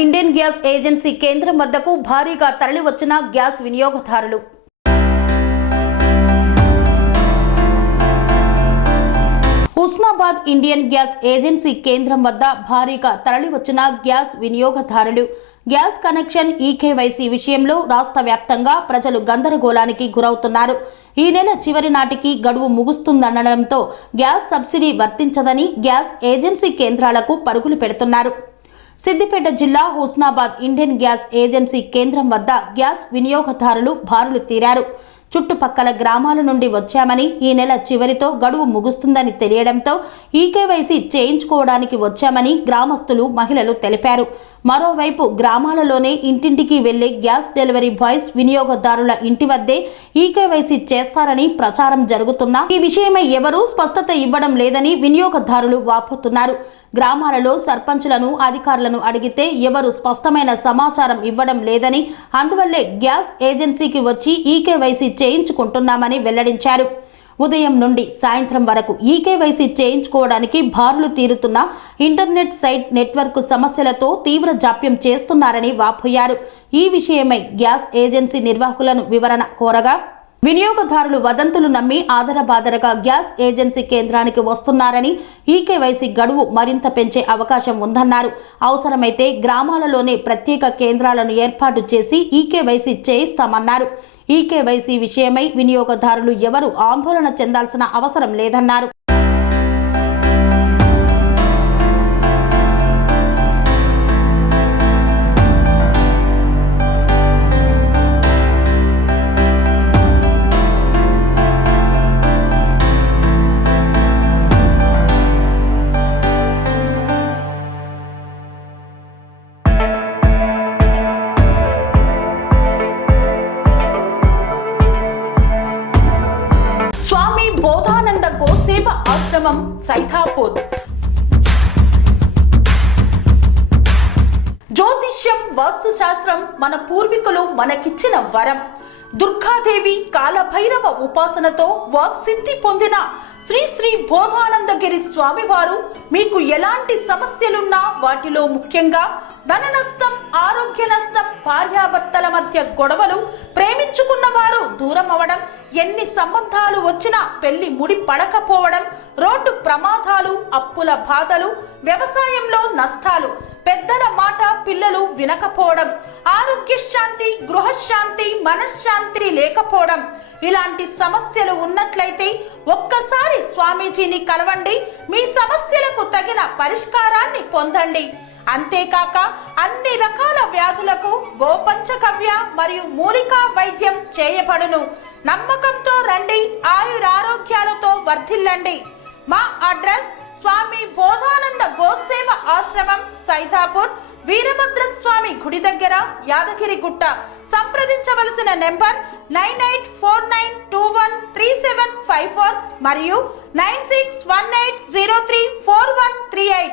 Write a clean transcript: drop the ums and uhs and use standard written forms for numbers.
Indian gas agency కేంద్రం వద్దకు భారీగా తరలివచ్చిన గ్యాస్ వినియోగదారులు. హుస్నాబాద్ ఇండియన్ గ్యాస్ ఏజెన్సీ కేంద్రం వద్ద భారీగా తరలివచ్చిన గ్యాస్ వినియోగదారులు. గ్యాస్ కనెక్షన్ ఈకేవైసీ విషయంలో రాష్ట్ర వ్యాప్తంగా ప్రజలు గందరగోళానికి గురవుతున్నారు. ఈ నెల చివరి నాటికి గడువు ముగుస్తుందనడంతో గ్యాస్ సబ్సిడీ వర్తించదని గ్యాస్ ఏజెన్సీ కేంద్రాలకు పరుగులు పెడుతున్నారు. సిద్దిపేట జిల్లా హుస్నాబాద్ ఇండియన్ గ్యాస్ ఏజెన్సీ కేంద్రం వద్ద గ్యాస్ వినియోగదారులు బారులు తీరారు. చుట్టుపక్కల గ్రామాల నుండి వచ్చామని, ఈ నెల చివరితో గడువు ముగుస్తుందని తెలియడంతో ఈకేవైసీ చేయించుకోవడానికి వచ్చామని గ్రామస్తులు, మహిళలు తెలిపారు. మరోవైపు గ్రామాలలోనే ఇంటింటికి వెళ్లే గ్యాస్ డెలివరీ బాయ్స్ వినియోగదారుల ఇంటి వద్దే ఈకేవైసీ చేస్తారని ప్రచారం జరుగుతున్నా ఈ విషయమై ఎవరూ స్పష్టత ఇవ్వడం లేదని వినియోగదారులు వాపోతున్నారు. గ్రామాలలో సర్పంచులను, అధికారులను అడిగితే ఎవరు స్పష్టమైన సమాచారం ఇవ్వడం లేదని, అందువల్లే గ్యాస్ ఏజెన్సీకి వచ్చి ఈకేవైసీ చేయించుకుంటున్నామని వెల్లడించారు. ఉదయం నుండి సాయంత్రం వరకు ఈకేవైసీ చేయించుకోవడానికి బారులు తీరుతున్న ఇంటర్నెట్ సైట్ నెట్వర్క్ సమస్యలతో తీవ్ర జాప్యం చేస్తున్నారని వాపోయారు. ఈ విషయమై గ్యాస్ ఏజెన్సీ నిర్వాహకులను వివరణ కోరగా వినియోగదారులు వదంతులు నమ్మి ఆదరబాదరగా గ్యాస్ ఏజెన్సీ కేంద్రానికి వస్తున్నారని, ఈకేవైసీ గడువు మరింత పెంచే అవకాశం ఉందన్నారు. అవసరమైతే గ్రామాలలోనే ప్రత్యేక కేంద్రాలను ఏర్పాటు చేసి ఈకేవైసీ చేయిస్తామన్నారు. ఈకేవైసీ విషయమై వినియోగదారులు ఎవరు ఆందోళన చెందాల్సిన అవసరం లేదన్నారు. స్వామి బోధానంద గోసేవ ఆశ్రమం సైథాపూర్. జ్యోతిష్యం, వాస్తుశాస్త్రం మన పూర్వీకులు మనకిచ్చిన వరం. దుర్గాదేవి, కాలభైరవ ఉపాసనతో వాక్సిద్ధి పొందిన శ్రీ శ్రీ బోధానందగిరి స్వామివారు మీకు ఎలాంటి సమస్యలున్నా, వాటిలో ముఖ్యంగా ధన నష్టం, ఆరోగ్య నష్టం, భార్యాభర్తల మధ్య గొడవలు, ప్రేమించుకున్న వారు దూరం అవడం, ఎన్ని సంబంధాలు వచ్చినా పెళ్లి ముడి పడకపోవడం, రోడ్డు ప్రమాదాలు, అప్పుల బాధలు, వ్యవసాయంలో నష్టాలు, పెద్దల మాట పిల్లలు వినకపోవడం, ఆరోగ్య శాంతి, గృహశాంతి, మనశ్శాంతి లేకపోవడం, ఇలాంటి సమస్యలు ఉన్నట్లయితే ఒక్కసారి స్వామీజీని కలవండి. మీ సమస్యలకు తగిన పరిష్కారాన్ని పొందండి. అంతేకాక అన్ని రకాల వ్యాధులకు గోపంచకవ్య మరియు మూలికా వైద్యం చేయబడును. నమ్మకంతో రండి, ఆయురారోగ్యాలతో వర్ధిల్లండి. మా అడ్రస్ స్వామి బోధానంద గోసేవ ఆశ్రమం, సైథాపూర్, వీరభద్రస్వామి గుడి దగ్గర, యాదగిరిగుట్ట. సంప్రదించవలసిన నెంబర్ 9849213754 మరియు 9618034138.